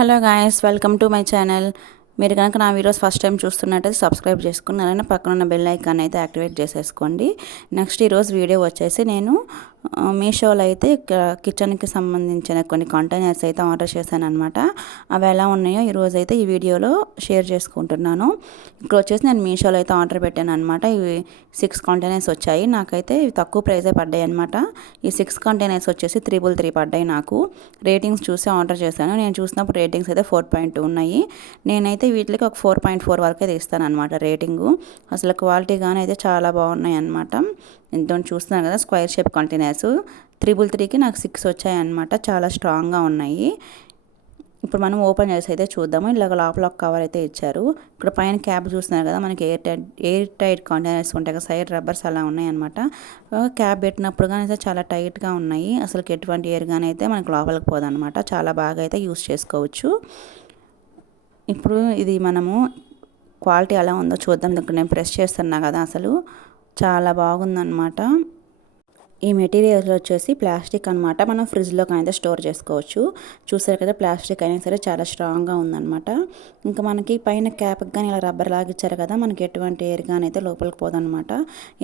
Hello guys, welcome to my channel. మీరు కనుక నా వీడియోస్ ఫస్ట్ టైం చూస్తున్నట్టయితే సబ్స్క్రైబ్ చేసుకుని అలానే పక్కన ఉన్న బెల్ ఐకాన్ అయితే యాక్టివేట్ చేసేసుకోండి. నెక్స్ట్ ఈరోజు వీడియో వచ్చేసి నేను మీషోలో అయితే కిచెన్కి సంబంధించిన కొన్ని కంటైనర్స్ అయితే ఆర్డర్ చేశాను అనమాట. అవి ఎలా ఉన్నాయో ఈరోజు అయితే ఈ వీడియోలో షేర్ చేసుకుంటున్నాను. ఇక్కడ వచ్చేసి నేను మీషోలో అయితే ఆర్డర్ పెట్టాను అనమాట. ఇవి 6 కంటైనర్స్ వచ్చాయి. నాకైతే ఇవి తక్కువ ప్రైజే పడ్డాయి అనమాట. ఈ 6 కంటైనర్స్ వచ్చేసి 333 పడ్డాయి నాకు. రేటింగ్స్ చూసి ఆర్డర్ చేశాను. నేను చూసినప్పుడు రేటింగ్స్ అయితే 4.2 ఉన్నాయి. నేనైతే వీటికి ఒక 4.4 వరకు అయితే ఇస్తాను అనమాట రేటింగు. అసలు క్వాలిటీ కానీ అయితే చాలా బాగున్నాయి అనమాట. ఎంతో చూస్తున్నాను కదా, స్క్వేర్ షేప్ కంటైనర్స్ 333కి నాకు 6 వచ్చాయన్నమాట. చాలా స్ట్రాంగ్గా ఉన్నాయి. ఇప్పుడు మనం ఓపెన్ చేసి అయితే చూద్దాము. ఇలాగ లోపల ఒక కవర్ అయితే ఇచ్చారు. ఇక్కడ పైన క్యాప్ చూస్తున్నారు కదా, మనకి ఎయిర్ టైట్ కంటైనర్స్ ఉంటాయి కదా, సైడ్ రబ్బర్స్ అలా ఉన్నాయన్నమాట. క్యాప్ పెట్టినప్పుడు కానీ అయితే చాలా టైట్గా ఉన్నాయి. అసలు ఎటువంటి ఎయిర్ కానీ అయితే మనకి లోపలికి పోదన్నమాట. చాలా బాగా అయితే యూస్ చేసుకోవచ్చు. ఇప్పుడు ఇది మనము క్వాలిటీ ఎలా ఉందో చూద్దాం. ఇక్కడ నేను ప్రెస్ చేస్తున్నా కదా, అసలు చాలా బాగుందన్నమాట. ఈ మెటీరియల్ వచ్చేసి ప్లాస్టిక్ అనమాట. మనం ఫ్రిడ్జ్లో అయితే స్టోర్ చేసుకోవచ్చు. చూసారు కదా, ప్లాస్టిక్ అయినా సరే చాలా స్ట్రాంగ్గా ఉందన్నమాట. ఇంకా మనకి పైన క్యాప్కి కానీ ఇలా రబ్బర్ లాగా ఇచ్చారు కదా, మనకి ఎటువంటి ఎయిర్ కానీ అయితే లోపలికి పోదన్నమాట.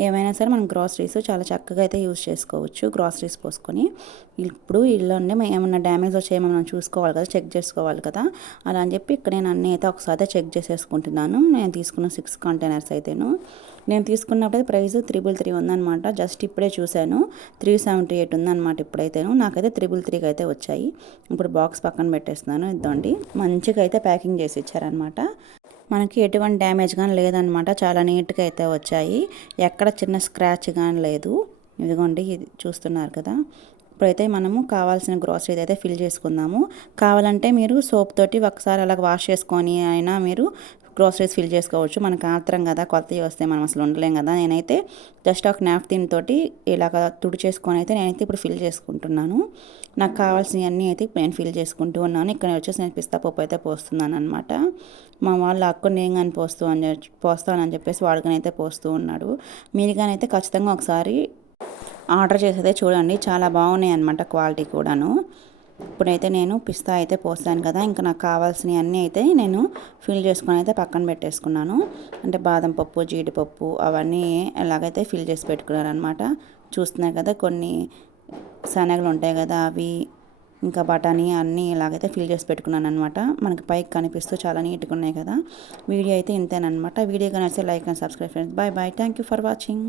ఏమైనా సరే మనం గ్రాసరీస్ చాలా చక్కగా అయితే యూజ్ చేసుకోవచ్చు. గ్రాసరీస్ పోసుకొని ఇప్పుడు ఇల్లుండే ఏమన్నా డ్యామేజ్ వచ్చేమో మనం చూసుకోవాలి కదా, చెక్ చేసుకోవాలి కదా. అలా అని చెప్పి ఇక్కడ నేను అన్నీ అయితే ఒకసారి చెక్ చేసేసుకుంటున్నాను. నేను తీసుకున్న 6 కంటైనర్స్ అయితేను. నేను తీసుకున్నప్పుడు ప్రైస్ 333 ఉందన్నమాట. జస్ట్ ఇప్పుడే చూశాను, 378 ఉందన్నమాట ఇప్పుడైతేను. నాకైతే 333కి అయితే వచ్చాయి. ఇప్పుడు బాక్స్ పక్కన పెట్టేస్తున్నాను. ఇద్దండి, మంచిగా అయితే ప్యాకింగ్ చేసి ఇచ్చారనమాట. మనకి ఎటువంటి డ్యామేజ్ కానీ లేదనమాట. చాలా నీట్గా అయితే వచ్చాయి. ఎక్కడ చిన్న స్క్రాచ్ కానీ లేదు. ఇదిగోండి, ఇది చూస్తున్నారు కదా. ఇప్పుడైతే మనము కావాల్సిన గ్రాసరీ అయితే ఫిల్ చేసుకుందాము. కావాలంటే మీరు సోప్ తోటి ఒకసారి అలా వాష్ చేసుకొని అయినా మీరు గ్రాసరీస్ ఫిల్ చేసుకోవచ్చు. మనకు ఆత్రం కదా, కొత్తవి వస్తే మనం అసలు ఉండలేం కదా. నేనైతే జస్ట్ ఒక నాప్కిన్ తోటి ఇలాగ తుడి చేసుకొని అయితే నేనైతే ఇప్పుడు ఫిల్ చేసుకుంటున్నాను. నాకు కావాల్సినవన్నీ అయితే నేను ఫిల్ చేసుకుంటూ ఉన్నాను. ఇక్కడ వచ్చేసి నేను పిస్తా పప్పు అయితే పోస్తున్నాను అనమాట. మా వాళ్ళు అక్కడ నేను కానీ పోస్తానని చెప్పేసి వాడుకనైతే పోస్తూ ఉన్నాడు. మీరు కానీ అయితే ఖచ్చితంగా ఒకసారి ఆర్డర్ చేసేదే చూడండి. చాలా బాగున్నాయి అనమాట, క్వాలిటీ కూడాను. ఇప్పుడైతే నేను పిస్తా అయితే పోస్తాను కదా, ఇంకా నాకు కావాల్సినవి అన్నీ అయితే నేను ఫిల్ చేసుకొని అయితే పక్కన పెట్టేసుకున్నాను. అంటే బాదం పప్పు, జీడిపప్పు అవన్నీ ఎలాగైతే ఫిల్ చేసి పెట్టుకున్నాను అనమాట. చూస్తున్నాయి కదా, కొన్ని శనగలు ఉంటాయి కదా, అవి ఇంకా బఠానీ అన్నీ ఇలాగైతే ఫిల్ చేసి పెట్టుకున్నాను అనమాట. మనకి పైకి కనిపిస్తూ చాలా నీట్గా ఉన్నాయి కదా. వీడియో అయితే ఇంతేనమాట. వీడియో కనిపిస్తే like and subscribe friends. Bye bye. Thank you for watching.